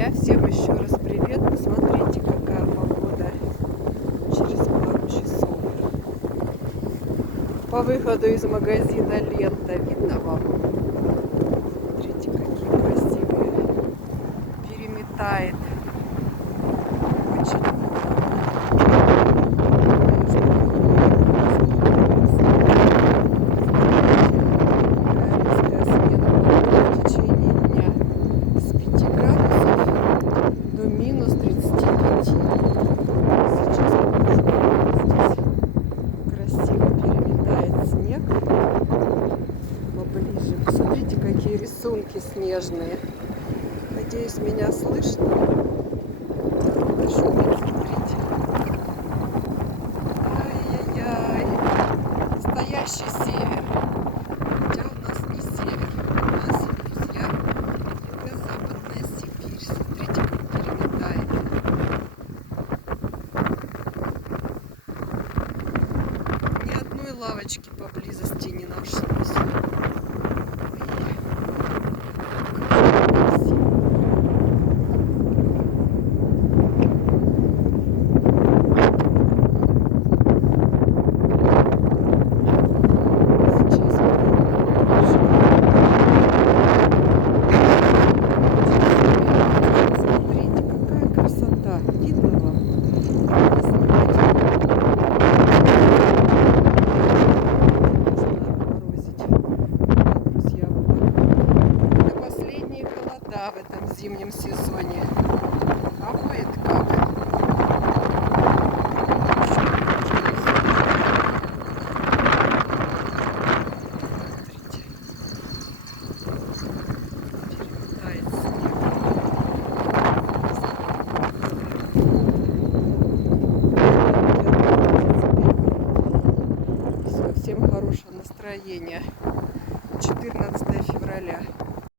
друзья, всем еще раз привет. Посмотрите, какая погода через пару часов. По выходу из магазина Лента видно вам? Смотрите, какие красивые. Переметает. Очень Посмотрите, какие рисунки снежные. Надеюсь, меня слышно. Смотрите. Ай-яй-яй. Настоящий север. Хотя у нас не север. У нас, друзья, юго-западная Сибирь. Смотрите, как переметает. Ни одной лавочки поблизости не нашлось. В этом зимнем сезоне. А будет как? Смотрите. Всем хорошего настроения. 14 февраля.